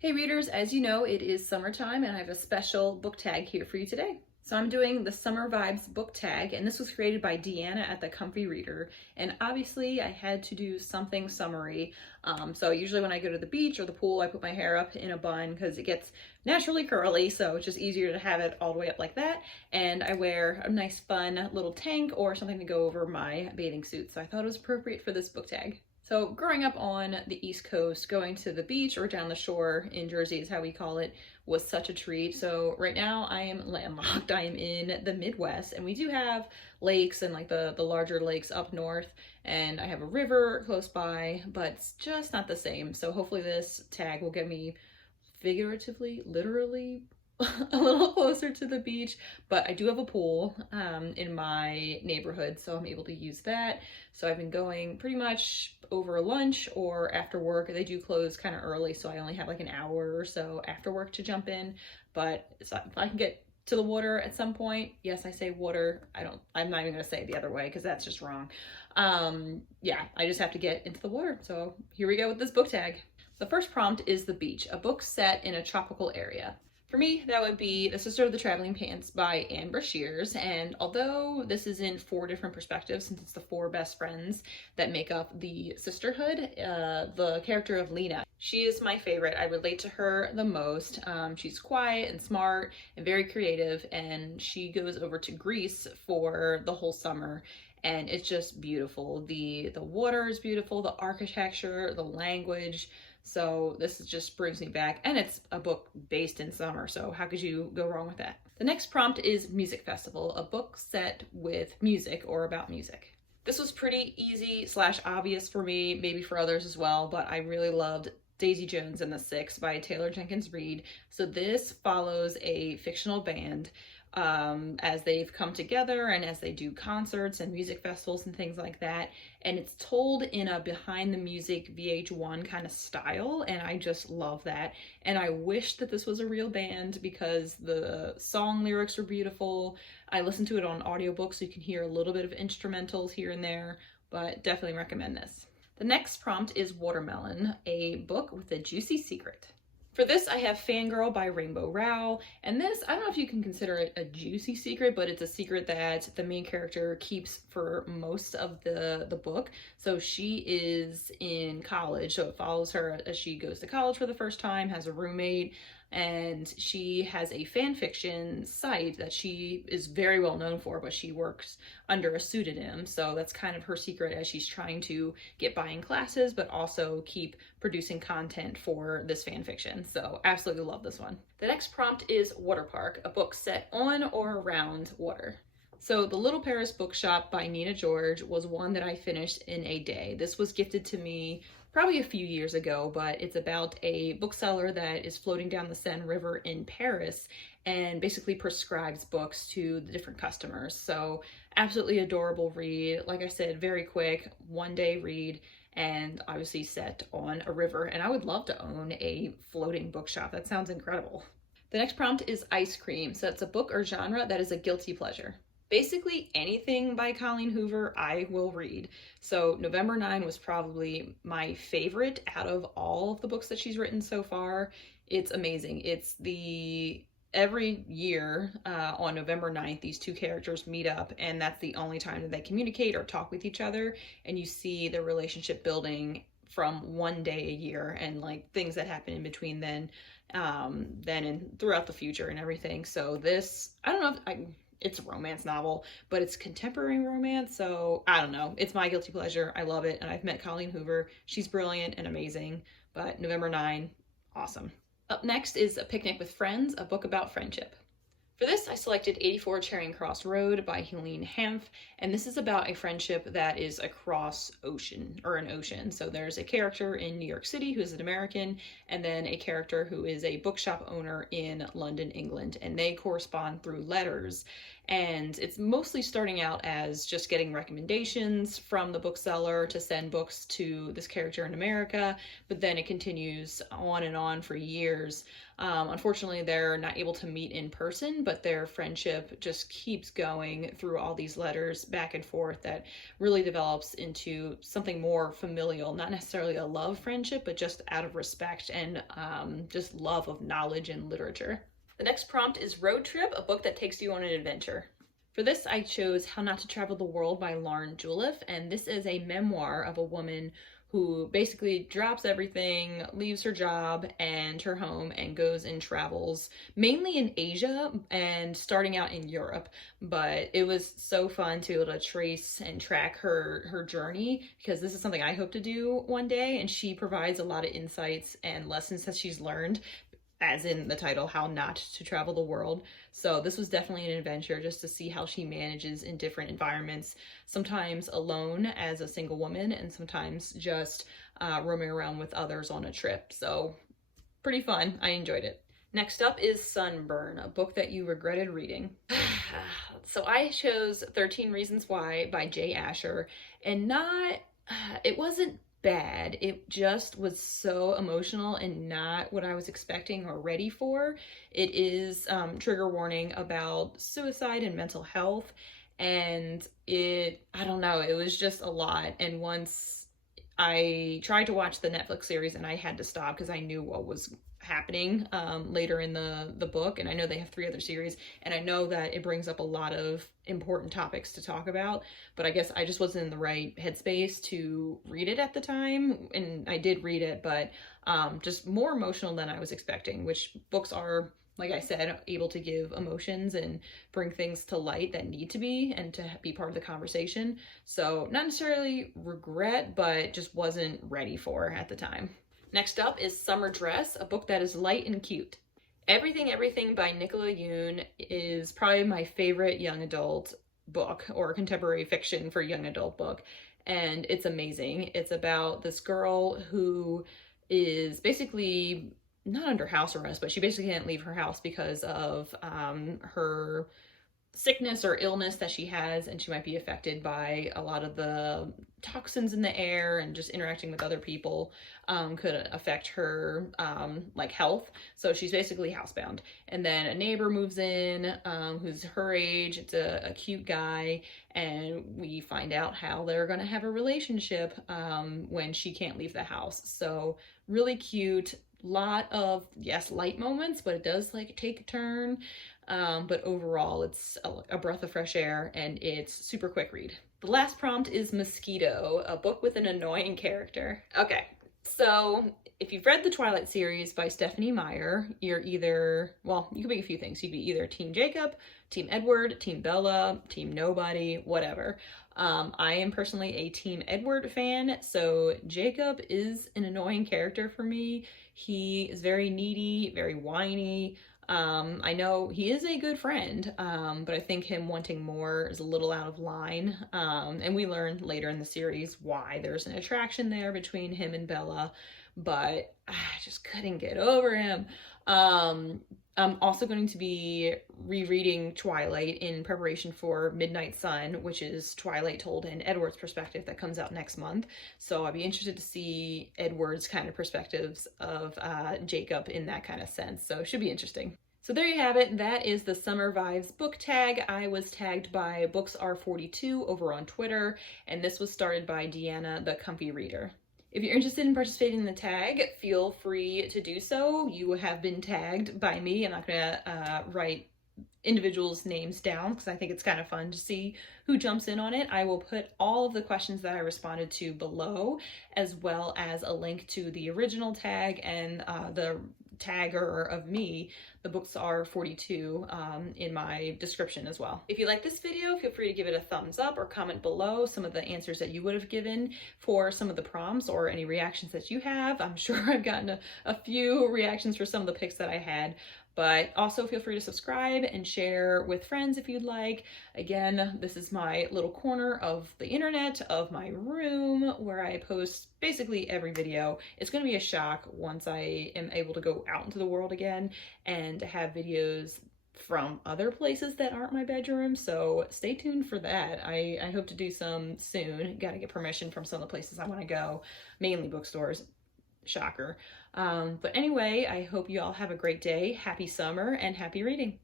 Hey readers, as you know, it is summertime and I have a special book tag here for you today. So I'm doing the Summer Vibes book tag, and this was created by Deanna at the Comfy Reader. And obviously I had to do something summery. So usually when I go to the beach or the pool, I put my hair up in a bun because it gets naturally curly. So it's just easier to have it all the way up like that. And I wear a nice fun little tank or something to go over my bathing suit. So I thought it was appropriate for this book tag. So growing up on the East Coast, going to the beach or down the shore in Jersey is how we call it, was such a treat. So right now I am landlocked. I am in the Midwest, and we do have lakes and like the larger lakes up north, and I have a river close by, but it's just not the same. So hopefully this tag will get me figuratively, literally, a little closer to the beach. But I do have a pool in my neighborhood, so I'm able to use that. So I've been going pretty much over lunch or after work. They do close kind of early, so I only have like an hour or so after work to jump in. But if I can get to the water at some point, yes, I say water, I'm not even gonna say it the other way because that's just wrong. Yeah, I just have to get into the water. So here we go with this book tag. The first prompt is The Beach, a book set in a tropical area. For me, that would be The Sister of the Traveling Pants by Brashares. And although this is in 4 different perspectives, since it's the 4 best friends that make up the Sisterhood, the character of Lena, she is my favorite. I relate to her the most. She's quiet and smart and very creative, and she goes over to Greece for the whole summer. And it's just beautiful. The water is beautiful, the architecture, the language. So this just brings me back, and it's a book based in summer, so how could you go wrong with that? The next prompt is Music Festival, a book set with music or about music. This was pretty easy / obvious for me, maybe for others as well, but I really loved Daisy Jones and the Six by Jenkins Reid. So this follows a fictional band as they've come together and as they do concerts and music festivals and things like that. And it's told in a behind the music VH1 kind of style, and I just love that. And I wish that this was a real band because the song lyrics were beautiful. I listened to it on audiobook, so you can hear a little bit of instrumentals here and there, but definitely recommend this. The next prompt is Watermelon, a book with a juicy secret. For this, I have Fangirl by Rowell, and this, I don't know if you can consider it a juicy secret, but it's a secret that the main character keeps for most of the book. So she is in college, so it follows her as she goes to college for the first time, has a roommate, and she has a fan fiction site that she is very well known for, but she works under a pseudonym. So that's kind of her secret as she's trying to get by in classes, but also keep producing content for this fan fiction. So absolutely love this one. The next prompt is Water Park, a book set on or around water. So The Little Paris Bookshop by Nina George was one that I finished in a day. This was gifted to me probably a few years ago, but it's about a bookseller that is floating down the Seine River in Paris and basically prescribes books to the different customers. So absolutely adorable read. Like I said, very quick, one day read, and obviously set on a river. And I would love to own a floating bookshop. That sounds incredible. The next prompt is Ice Cream. So it's a book or genre that is a guilty pleasure. Basically anything by Colleen Hoover I will read. So November 9 was probably my favorite out of all of the books that she's written so far. It's amazing. It's every year on November 9th, these 2 characters meet up, and that's the only time that they communicate or talk with each other, and you see their relationship building from one day a year and like things that happen in between then and throughout the future and everything. So this, I don't know if it's a romance novel, but it's contemporary romance, so I don't know. It's my guilty pleasure. I love it, and I've met Colleen Hoover. She's brilliant and amazing, but November 9, awesome. Up next is A Picnic with Friends, a book about friendship. For this, I selected 84 Charing Cross Road by Hanff, and this is about a friendship that is across an ocean. So there's a character in New York City who is an American, and then a character who is a bookshop owner in London, England, and they correspond through letters. And it's mostly starting out as just getting recommendations from the bookseller to send books to this character in America, but then it continues on and on for years. Unfortunately, they're not able to meet in person, but their friendship just keeps going through all these letters back and forth that really develops into something more familial, not necessarily a love friendship, but just out of respect and just love of knowledge and literature. The next prompt is Road Trip, a book that takes you on an adventure. For this, I chose How Not to Travel the World by Lauren Juliff, and this is a memoir of a woman who basically drops everything, leaves her job and her home, and goes and travels mainly in Asia and starting out in Europe. But it was so fun to be able to trace and track her journey, because this is something I hope to do one day, and she provides a lot of insights and lessons that she's learned, as in the title, How Not to Travel the World. So this was definitely an adventure just to see how she manages in different environments, sometimes alone as a single woman, and sometimes just roaming around with others on a trip. So pretty fun. I enjoyed it. Next up is Sunburn, a book that you regretted reading. So I chose 13 Reasons Why by Jay Asher, and it wasn't bad. It just was so emotional and not what I was expecting or ready for. It is trigger warning about suicide and mental health, and I don't know, it was just a lot. And once I tried to watch the Netflix series, and I had to stop because I knew what was happening later in the book, and I know they have 3 other series, and I know that it brings up a lot of important topics to talk about, but I guess I just wasn't in the right headspace to read it at the time. And I did read it, but just more emotional than I was expecting, which books are, like I said, able to give emotions and bring things to light that need to be, and to be part of the conversation. So not necessarily regret, but just wasn't ready for at the time. Next up is Summer Dress, a book that is light and cute. Everything by Nicola Yoon is probably my favorite young adult book, or contemporary fiction for young adult book, and it's amazing. It's about this girl who is basically not under house arrest, but she basically can't leave her house because of her sickness or illness that she has, and she might be affected by a lot of the toxins in the air, and just interacting with other people could affect her like health. So she's basically housebound. And then a neighbor moves in who's her age. It's a cute guy, and we find out how they're gonna have a relationship when she can't leave the house. So really cute. Lot of, yes, light moments, but it does like take a turn. But overall, it's a breath of fresh air, and it's super quick read. The last prompt is Mosquito, a book with an annoying character. Okay, so if you've read the Twilight series by Stephenie Meyer, you're either, well, you could be a few things. You'd be either Team Jacob, Team Edward, Team Bella, Team Nobody, whatever. I am personally a Team Edward fan, so Jacob is an annoying character for me. He is very needy, very whiny. I know he is a good friend, but I think him wanting more is a little out of line. And we learn later in the series why there's an attraction there between him and Bella, but I just couldn't get over him. I'm also going to be rereading Twilight in preparation for Midnight Sun, which is Twilight told in Edward's perspective, that comes out next month. So I'd be interested to see Edward's kind of perspectives of Jacob in that kind of sense. So it should be interesting. So there you have it. That is the Summer Vibes book tag. I was tagged by Booksr42 over on Twitter, and this was started by Deanna, the Comfy Reader. If you're interested in participating in the tag, feel free to do so. You have been tagged by me. I'm not gonna write individuals' names down because I think it's kind of fun to see who jumps in on it. I will put all of the questions that I responded to below, as well as a link to the original tag and the tagger of me, the Booksr42, in my description as well. If you like this video, feel free to give it a thumbs up or comment below some of the answers that you would have given for some of the prompts, or any reactions that you have. I'm sure I've gotten a few reactions for some of the picks that I had. But also feel free to subscribe and share with friends if you'd like. Again, this is my little corner of the internet, of my room, where I post basically every video. It's going to be a shock once I am able to go out into the world again and have videos from other places that aren't my bedroom, so stay tuned for that. I hope to do some soon. Gotta get permission from some of the places I want to go, mainly bookstores. Shocker. But anyway, I hope you all have a great day, happy summer, and happy reading.